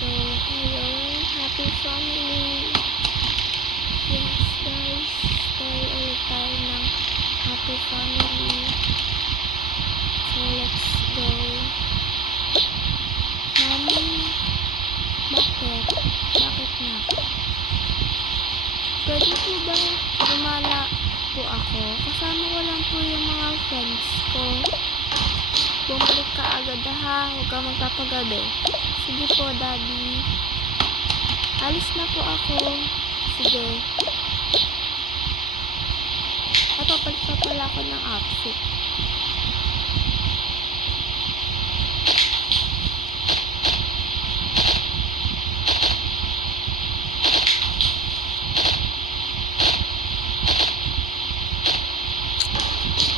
So, ayun, happy family. Yes guys, tayo ulit tayo ng happy family. So, let's go. Mami, bakit? Bakit na? Pwede po ba gumala po ako? Kasama ko lang po yung mga friends ko. Bumalik ka agad ha, huwag ka magpapagabi. Sige po, daddy. Alis na po ako. Sige. Papapalit pa pala ako ng outfit.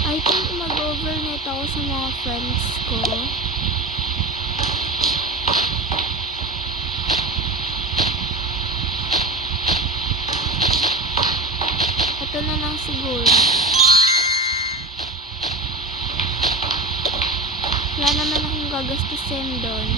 I think mag-overnight ako sa mga friends ko. Ito na lang siguro. Wala naman akong gagastusin doon.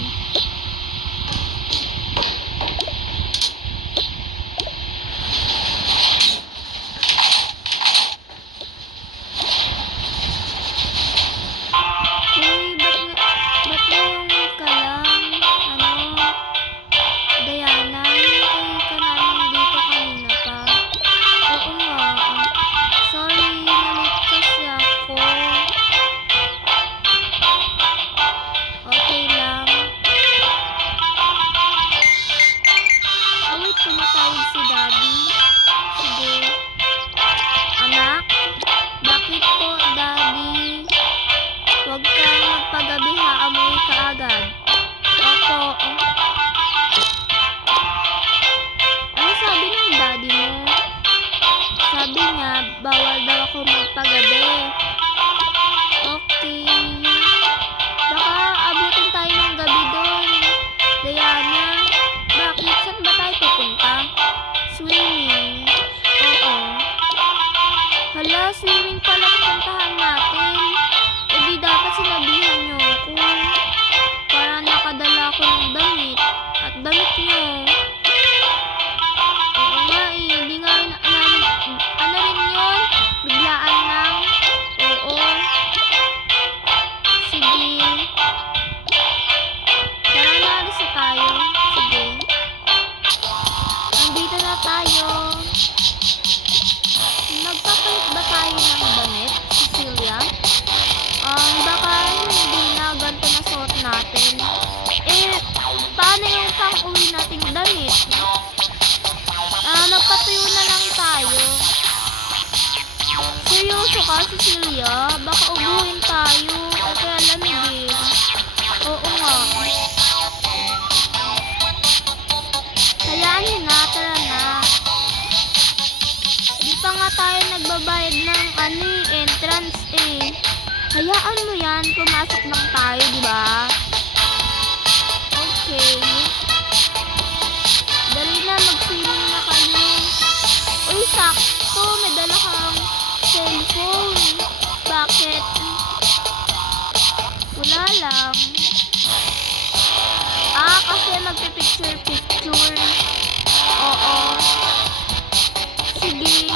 Tumatawag si daddy. Sige. Anak, bakit po daddy? Huwag kang magpagabi ha, amoy ka agad. Opo. Ano sabi ng daddy mo? Sabi niya, bawal daw ako magpagabi. Okay. Baka abutin tayo ng gabi doon. Diana, bakit? Saan ba tayo pupunta? Swimming. Oo. Hala, swimming pala pupuntahan natin. E di dapat sinabihan niyo ako. Para nakadala ako ng damit. At damit niyo. Oo nga eh. Hindi nga rin, ano rin yun? Biglaan lang. Oo. Sige. Parang naalis na tayo. Sige. Nandito na tayo. Magpapalit ba tayo ng damit, Cecilia? Baka hindi na ganito na suot natin. Eh, paano yung pang-uwi nating damit? Magpatuyo na lang tayo. Seryoso ka, Cecilia? Baka ubuhin tayo. O kaya lamigin. Oo nga. Hayaan nyo na, tara na. Di pa nga tayo nagbabayad ng entrance eh. Hayaan mo yan, pumasok lang tayo, di ba? Okay. Dali na, mag-swimming na kayo. Uy, sakto, may dala kang cellphone. Bakit? Wala lang. Kasi magpipicture-picture. Oo. Sige.